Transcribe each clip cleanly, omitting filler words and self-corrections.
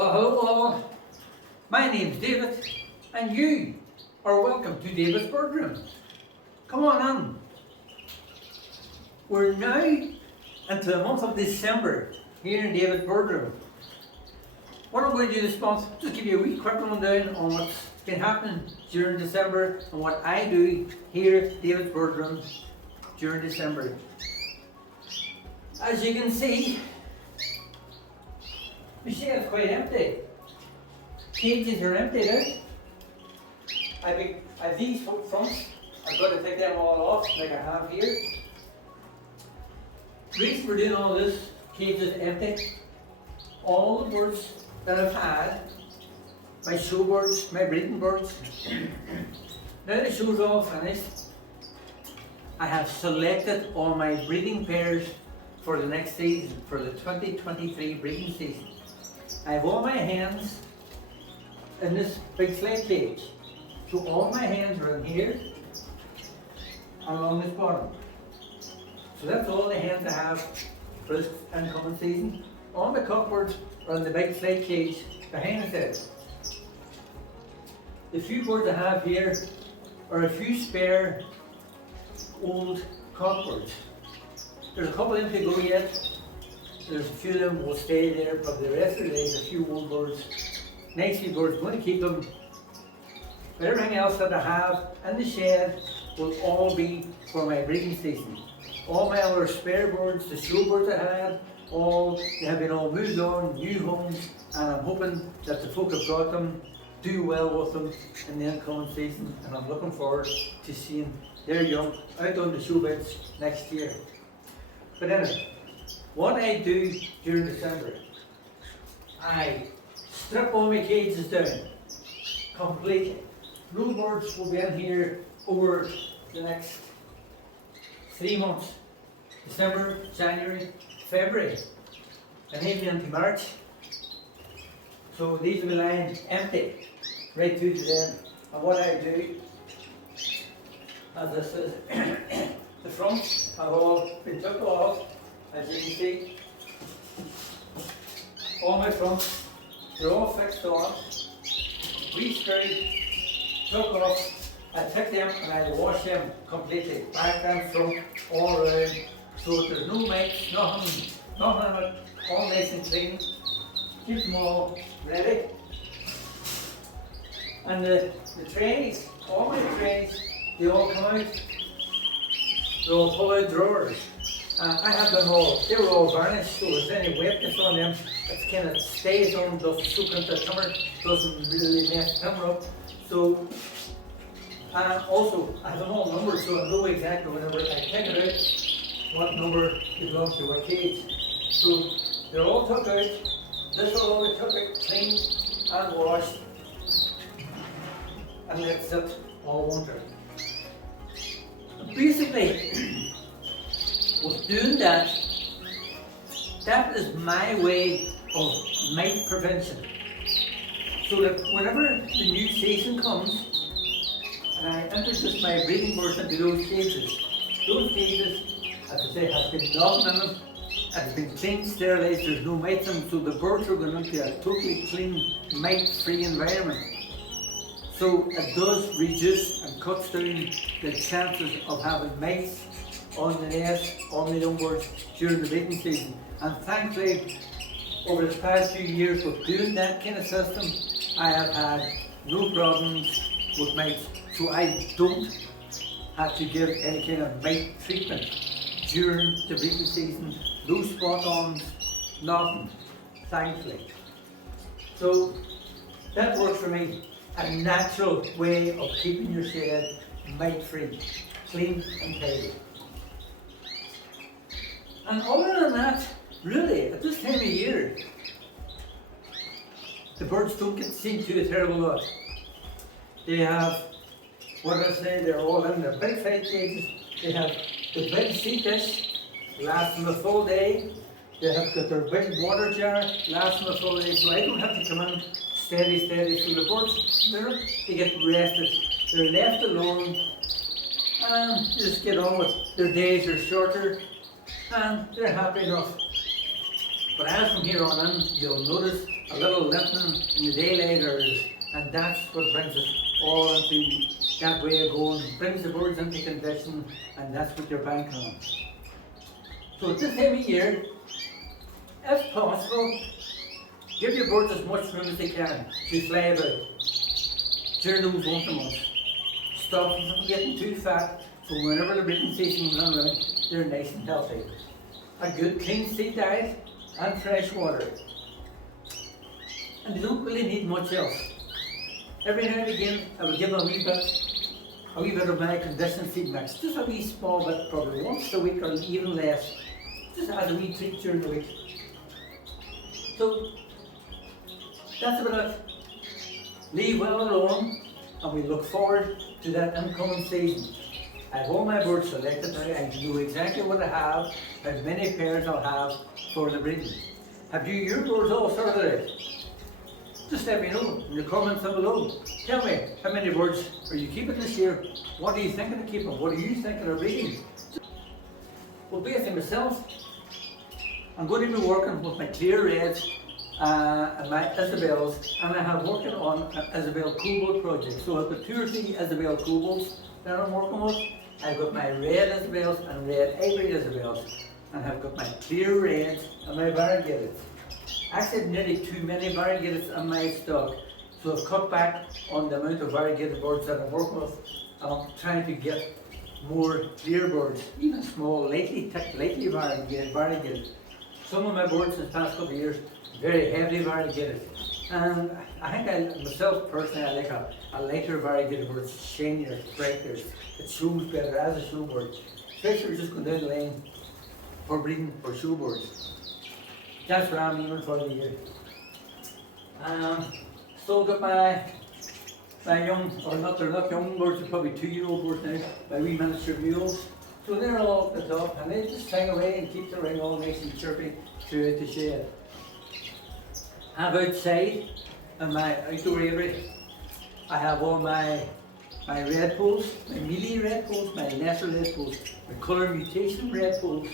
Well, hello all. My name's David, and you are welcome to Davidsbirdroom. Come on in. We're now into the month of December here in Davidsbirdroom. What I'm going to do this month, just give you a wee quick rundown on what's been happening during December and what I do here at Davidsbirdroom during December. As you can see, the shed is quite empty. Cages are empty now. I've these fronts. I've got to take them all off like I have here. The reason for doing all this, cages empty. All the birds that I've had, my show birds, my breeding birds. Now the show's all finished. I have selected all my breeding pairs for the next season, for the 2023 breeding season. I have all my hens in this big slate cage. So all my hens are in here and along this bottom. So that's all the hens I have for this incoming season. All the cockbirds are in the big slate cage behind the head. The few birds I have here are a few spare old cockbirds. There's a couple of them to go yet. There's a few of them will stay there, but the rest of the day is a few old birds. Nice few birds, going to keep them. But everything else that I have in the shed will all be for my breeding season. All my other spare birds, the show birds I had, they have been all moved on, new homes, and I'm hoping that the folk have got them, do well with them in the incoming season, and I'm looking forward to seeing their young out on the show beds next year. But anyway, what I do during December, I strip all my cages down completely. No birds will be in here over the next 3 months. December, January, February, and even into March. So these will be lying empty right through to then. And what I do, as this is, the fronts have all been took off, as you can see. All my fronts, they're all fixed on, re-screwed, took off. I take them and I wash them completely, back and front, all around, so that there's no mites, nothing in it, all nice and clean. Keep them all ready. And the trays, all my trays, they all come out. They're all pull-out drawers. I have them all, they were all varnished, so if there's any wetness on them, it kind of stays on, doesn't soak into the camera, doesn't really mess the camera up. So, and also, I have them all numbered, so I know exactly whenever I take it out, what number belongs to what cage. So, they're all took out. This will all be took out, cleaned and washed, and let sit all winter. Basically, with doing that, that is my way of mite prevention. So that whenever the new season comes, and I introduce my breeding birds into those cages, as I say, have been nothing in them, have been clean, sterilised, there's no mites in them, so the birds are going into a totally clean, mite-free environment. So it does reduce and cuts down the chances of having mites on the nest, on the young birds during the breeding season. And thankfully, over the past few years with doing that kind of system, I have had no problems with mites. So I don't have to give any kind of mite treatment during the breeding season. No spot-ons, nothing, thankfully. So that works for me. A natural way of keeping your shed mite-free, clean and tidy. And other than that, really, at this time of year, the birds don't get seen to a terrible lot. They have, what did I say, they're all in their big fight cages. They have the big sea fish lasting the full day. They have got their big water jar lasting the full day, so I don't have to come in steady. So the birds, they get rested. They're left alone and just get on with their days are shorter and they're happy enough. But as from here on in, you'll notice a little lifting in the daylight hours, and that's what brings us all into that way of going, brings the birds into condition, and that's what you're banking on. So at this time of year, if possible, give your birds as much room as they can to fly about during those winter months. Stop them from getting too fat, so whenever the breeding season comes around, they're nice and healthy. A good clean seed diet and fresh water. And they don't really need much else. Every now and again, I will give them a wee bit of my conditioned feed mix, just a wee small bit, probably once a week or even less, just as a wee treat during the week. So that's about it. Leave well alone, and we look forward to that incoming season. I have all my birds selected now. I know exactly what I have, how many pairs I'll have for the breeding. Have you your birds all sorted out? Just let me know in the comments down below. Tell me, how many birds are you keeping this year? What are you thinking of keeping? What are you thinking of breeding? Well, basically myself, I'm going to be working with my clear reds and my Isabels, and I have working on an Isabel Cobalt project. So I've got 2 or 3 Isabel Cobalts that I'm working with. I've got my red Isabels and red ivory Isabels, and I've got my clear reds and my variegated. Actually, nearly too many variegated in my stock, so I've cut back on the amount of variegated birds that I'm working with, and I'm trying to get more clear birds, even small, lightly tipped, lightly variegated. Some of my birds in the past couple of years, very heavily variegated, and I think myself personally, I like a lighter variegated bird, shinier, brighter. It shows better as a show bird, especially just going down the line for breeding for show birds. That's what I'm aiming for the year. Still got my young, or not, they're not young birds, they're probably 2-year-old birds now, my wee miniature mules. So they're all up the top, and they just hang away and keep the ring all nice and chirpy throughout the shed. I have outside, in my outdoor area, I have all my red poles, my mealy red poles, my lesser red poles, my colour mutation red poles.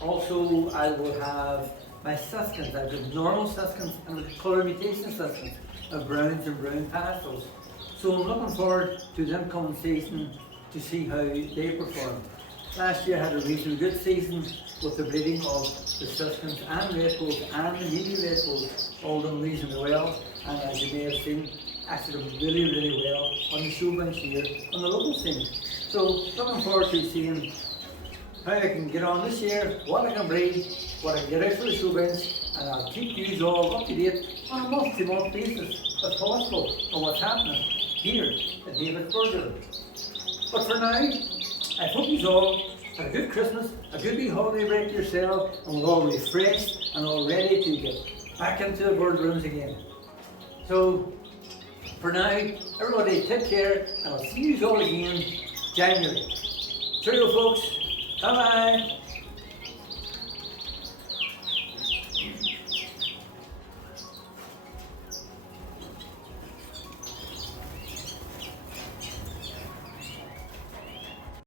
Also, I will have my siskins. I've got normal siskins and the colour mutation siskins of browns and brown pastels. So I'm looking forward to the incoming season to see how they perform. Last year I had a reasonably good season with the breeding of the siskins and red poles and the mealy red poles, all done reasonably well, and as you may have seen, actually done really well on the show bench here on the local scene. So looking forward to seeing how I can get on this year, what I can breed, what I can get out for the show bench, and I'll keep you all up to date on a month-to-month basis if possible on what's happening here at Davidsbirdroom. But for now, I hope you all had a good Christmas, a good wee holiday break yourself, and we're all refreshed and all ready to get back into the bird rooms again. So for now, everybody take care, and I'll see you all again January. Cheerio folks, bye bye.